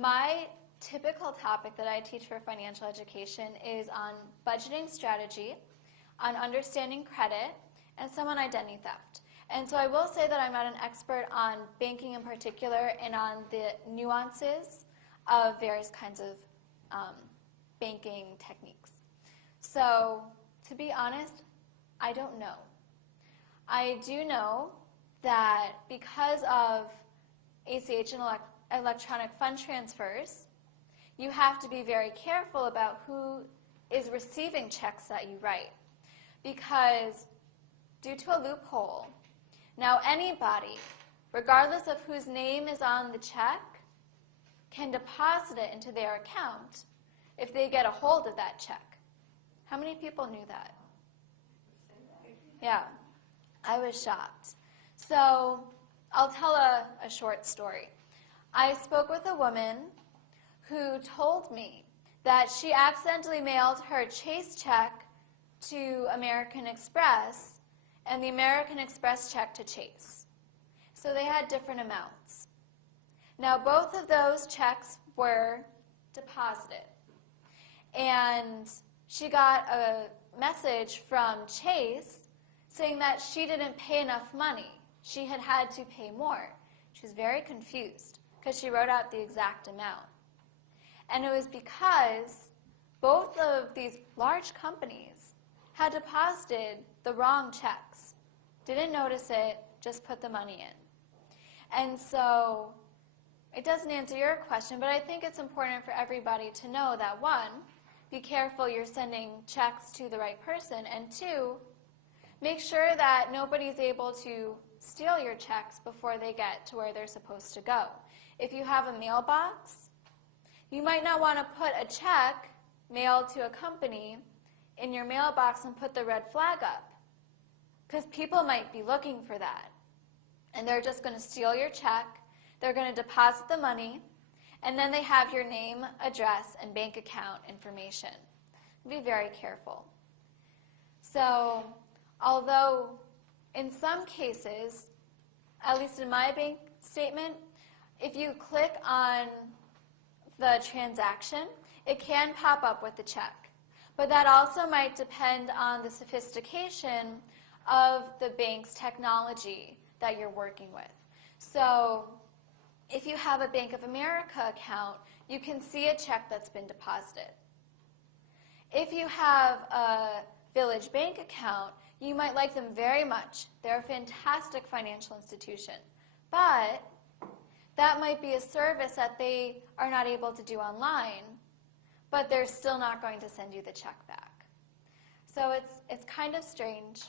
my typical topic that I teach for financial education is on budgeting strategy, on understanding credit, and some on identity theft. And so I will say that I'm not an expert on banking in particular and on the nuances of various kinds of banking techniques. So to be honest, I don't know. I do know that because of ACH and electronic fund transfers, you have to be very careful about who is receiving checks that you write. Because due to a loophole, now anybody, regardless of whose name is on the check, can deposit it into their account if they get a hold of that check. How many people knew that? Yeah, I was shocked. So I'll tell a short story. I spoke with a woman who told me that she accidentally mailed her Chase check to American Express and the American Express check to Chase. So they had different amounts. Now both of those checks were deposited. And she got a message from Chase saying that she didn't pay enough money. She had to pay more. She was very confused because she wrote out the exact amount. And it was because both of these large companies had deposited the wrong checks. Didn't notice it, just put the money in. And so it doesn't answer your question, but I think it's important for everybody to know that, one, be careful you're sending checks to the right person, and two, make sure that nobody's able to steal your checks before they get to where they're supposed to go. If you have a mailbox, you might not want to put a check mailed to a company in your mailbox and put the red flag up, because people might be looking for that. And they're just going to steal your check, they're going to deposit the money, and then they have your name, address, and bank account information. Be very careful. So, although in some cases, at least in my bank statement, if you click on the transaction, it can pop up with the check. But that also might depend on the sophistication of the bank's technology that you're working with. So if you have a Bank of America account, you can see a check that's been deposited. If you have a Village Bank account, you might like them very much. They're a fantastic financial institution. But that might be a service that they are not able to do online, but they're still not going to send you the check back. So it's kind of strange.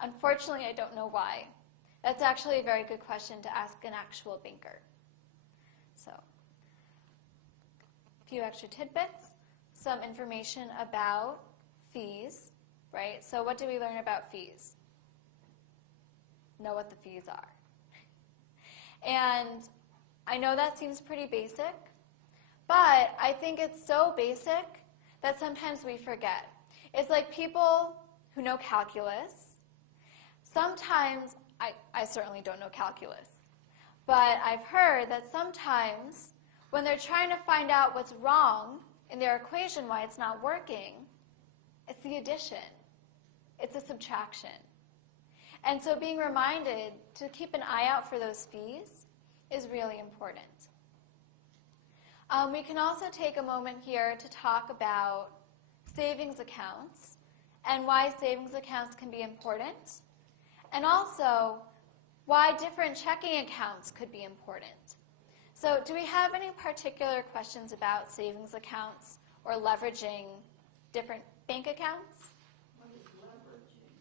Unfortunately, I don't know why. That's actually a very good question to ask an actual banker. So, a few extra tidbits, some information about fees, right? So what do we learn about fees? Know what the fees are. And I know that seems pretty basic, but I think it's so basic that sometimes we forget. It's like people who know calculus. Sometimes, I certainly don't know calculus, but I've heard that sometimes when they're trying to find out what's wrong in their equation, why it's not working, it's the addition. It's a subtraction. And so being reminded to keep an eye out for those fees is really important. We can also take a moment here to talk about savings accounts and why savings accounts can be important, and also why different checking accounts could be important. So do we have any particular questions about savings accounts or leveraging different bank accounts? What is leveraging?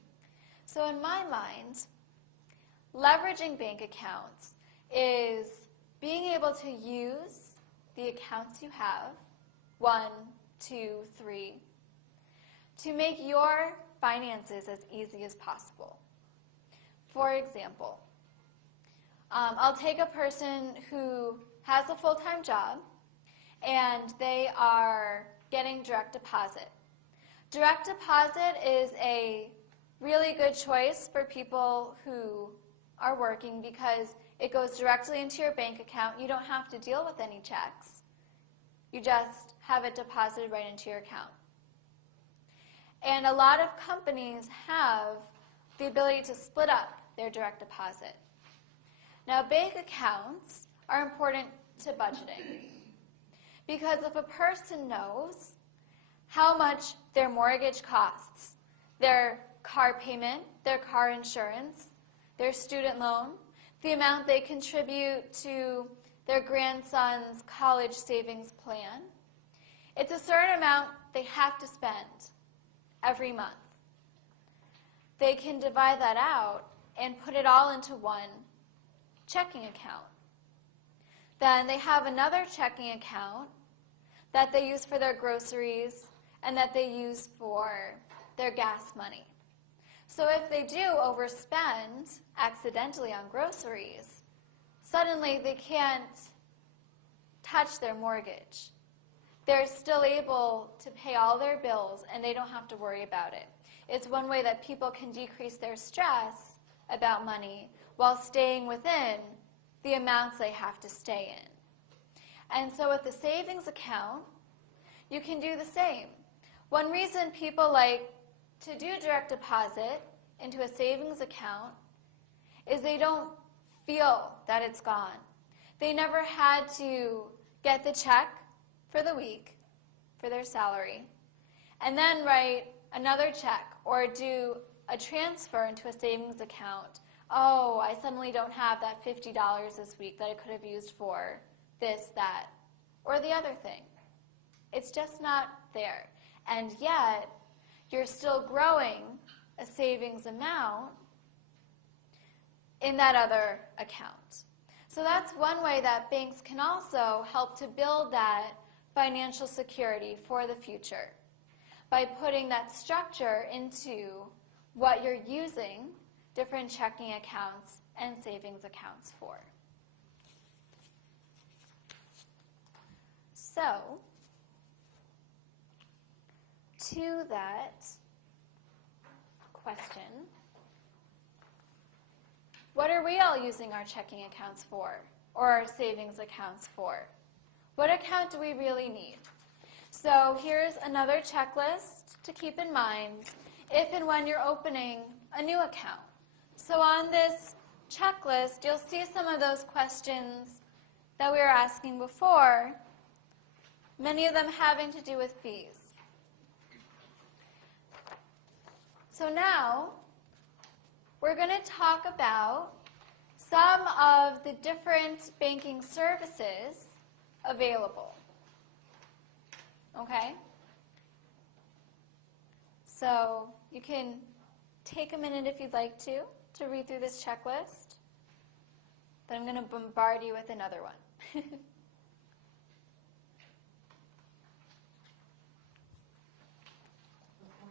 So in my mind, leveraging bank accounts is being able to use the accounts you have, 1, 2, 3, to make your finances as easy as possible. For example, I'll take a person who has a full-time job and they are getting direct deposit. Direct deposit is a really good choice for people who are working because It goes directly into your bank account. You don't have to deal with any checks. You just have it deposited right into your account. And a lot of companies have the ability to split up their direct deposit. Now, bank accounts are important to budgeting because if a person knows how much their mortgage costs, their car payment, their car insurance, their student loan, the amount they contribute to their grandson's college savings plan, it's a certain amount they have to spend every month. They can divide that out and put it all into one checking account. Then they have another checking account that they use for their groceries and that they use for their gas money. So if they do overspend accidentally on groceries, suddenly they can't touch their mortgage. They're still able to pay all their bills and they don't have to worry about it. It's one way that people can decrease their stress about money while staying within the amounts they have to stay in. And so with the savings account, you can do the same. One reason people like to do direct deposit into a savings account is they don't feel that it's gone. They never had to get the check for the week for their salary and then write another check or do a transfer into a savings account. Oh, I suddenly don't have that $50 this week that I could have used for this, that, or the other thing. It's just not there. And yet, you're still growing a savings amount in that other account. So that's one way that banks can also help to build that financial security for the future by putting that structure into what you're using different checking accounts and savings accounts for. So, to that question, what are we all using our checking accounts for or our savings accounts for? What account do we really need? So here's another checklist to keep in mind if and when you're opening a new account. So on this checklist, you'll see some of those questions that we were asking before, many of them having to do with fees. So now, we're going to talk about some of the different banking services available. Okay? So you can take a minute if you'd like to read through this checklist. But I'm going to bombard you with another one. Before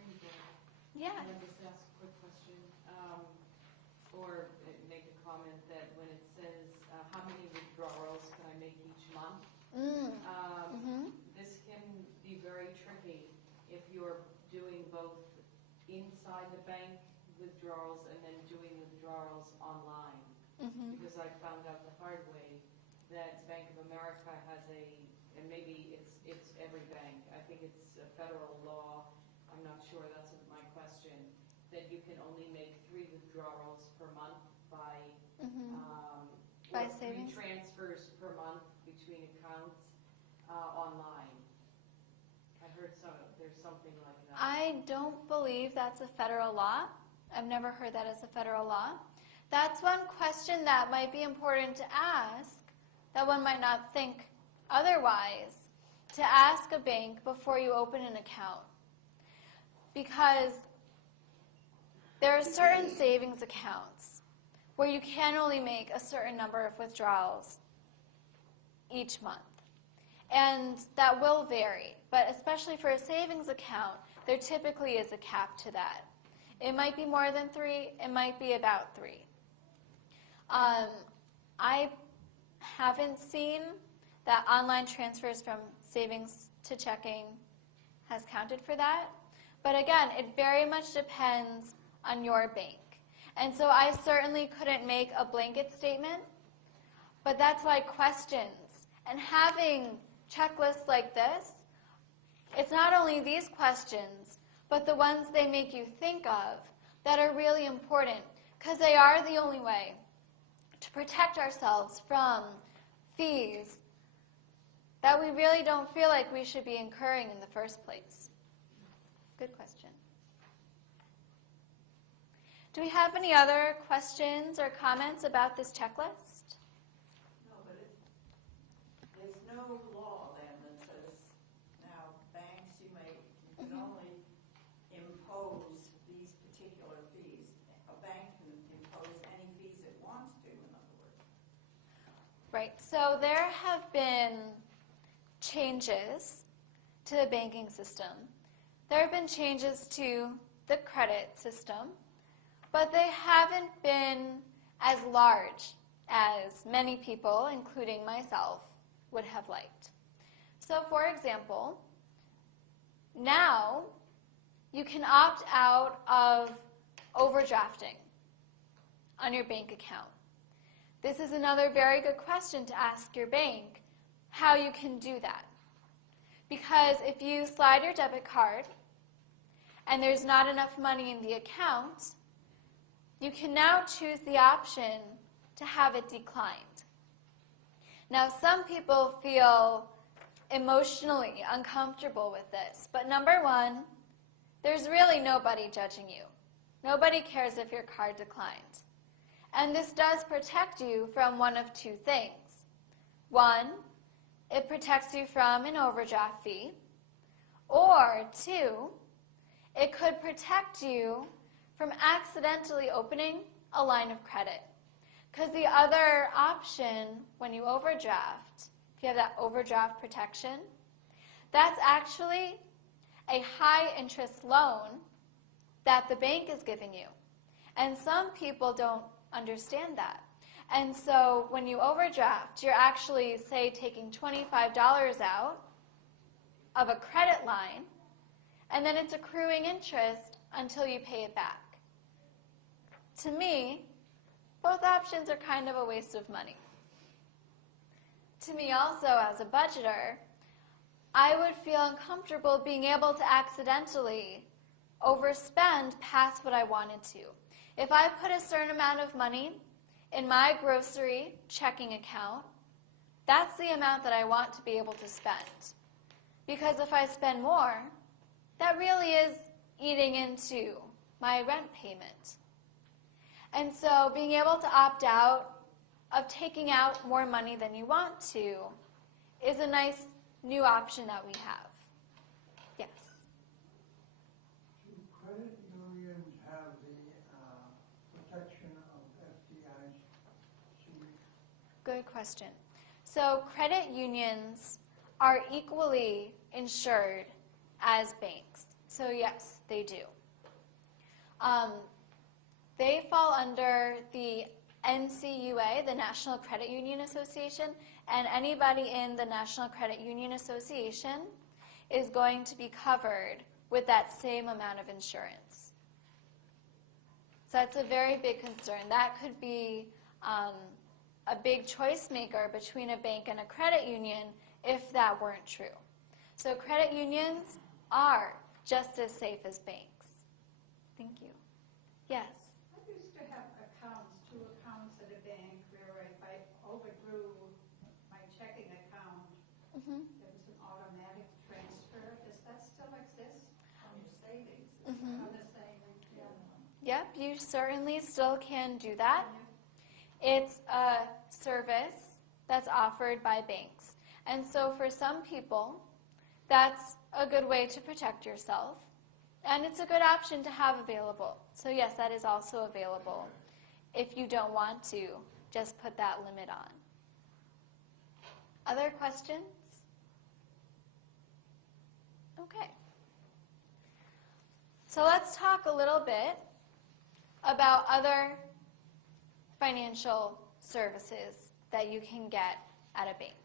you go, Yeah. can I just ask a quick question? Or make a comment that when it says, how many withdrawals can I make each month? This can be very tricky if you're doing both inside the bank withdrawals and then doing withdrawals online. Because I found out the hard way that Bank of America has and maybe it's every bank, I think it's a federal law, I'm not sure, that's my question, that you can only make 3 withdrawals per month by or 3 savings? transfers per month between accounts online. I heard there's something like that. I don't believe that's a federal law. I've never heard that as a federal law. That's one question that might be important to ask, that one might not think otherwise, to ask a bank before you open an account. Because there are certain savings accounts where you can only make a certain number of withdrawals each month. And that will vary, but especially for a savings account, there typically is a cap to that. It might be more than 3, it might be about 3. I haven't seen that online transfers from savings to checking has counted for that. But again, it very much depends on your bank. And so I certainly couldn't make a blanket statement But that's why questions and having checklists like this, it's not only these questions, but the ones they make you think of that are really important, because they are the only way to protect ourselves from fees that we really don't feel like we should be incurring in the first place. Good question. Do we have any other questions or comments about this checklist? No, but there's no law then that says now banks, you can only impose these particular fees. A bank can impose any fees it wants to, in other words. Right, so there have been changes to the banking system. There have been changes to the credit system, but they haven't been as large as many people, including myself, would have liked. So for example, now you can opt out of overdrafting on your bank account. This is another very good question to ask your bank, how you can do that. Because if you slide your debit card and there's not enough money in the account, you can now choose the option to have it declined. Now, some people feel emotionally uncomfortable with this, but number one, there's really nobody judging you. Nobody cares if your card declines. And this does protect you from one of two things. One, it protects you from an overdraft fee. Or two, it could protect you from accidentally opening a line of credit. Because the other option when you overdraft, if you have that overdraft protection, that's actually a high interest loan that the bank is giving you. And some people don't understand that. And so when you overdraft, you're actually, say, taking $25 out of a credit line, and then it's accruing interest until you pay it back. To me, both options are kind of a waste of money. To me also, as a budgeter, I would feel uncomfortable being able to accidentally overspend past what I wanted to. If I put a certain amount of money in my grocery checking account, that's the amount that I want to be able to spend. Because if I spend more, that really is eating into my rent payment. And so being able to opt out of taking out more money than you want to is a nice new option that we have. Yes? Do credit unions have the protection of FDIC? Good question. So credit unions are equally insured as banks. So yes, they do. They fall under the NCUA, the National Credit Union Association, and anybody in the National Credit Union Association is going to be covered with that same amount of insurance. So that's a very big concern. That could be a big choice maker between a bank and a credit union if that weren't true. So credit unions are just as safe as banks. Thank you. Yes? I used to have two accounts at a bank where if I overdrew my checking account, there was an automatic transfer. Does that still exist? On your savings. On the savings, yeah. Yep, you certainly still can do that. It's a service that's offered by banks. And so for some people, that's a good way to protect yourself. And it's a good option to have available. So yes, that is also available if you don't want to just put that limit on. Other questions? Okay. So let's talk a little bit about other financial services that you can get at a bank.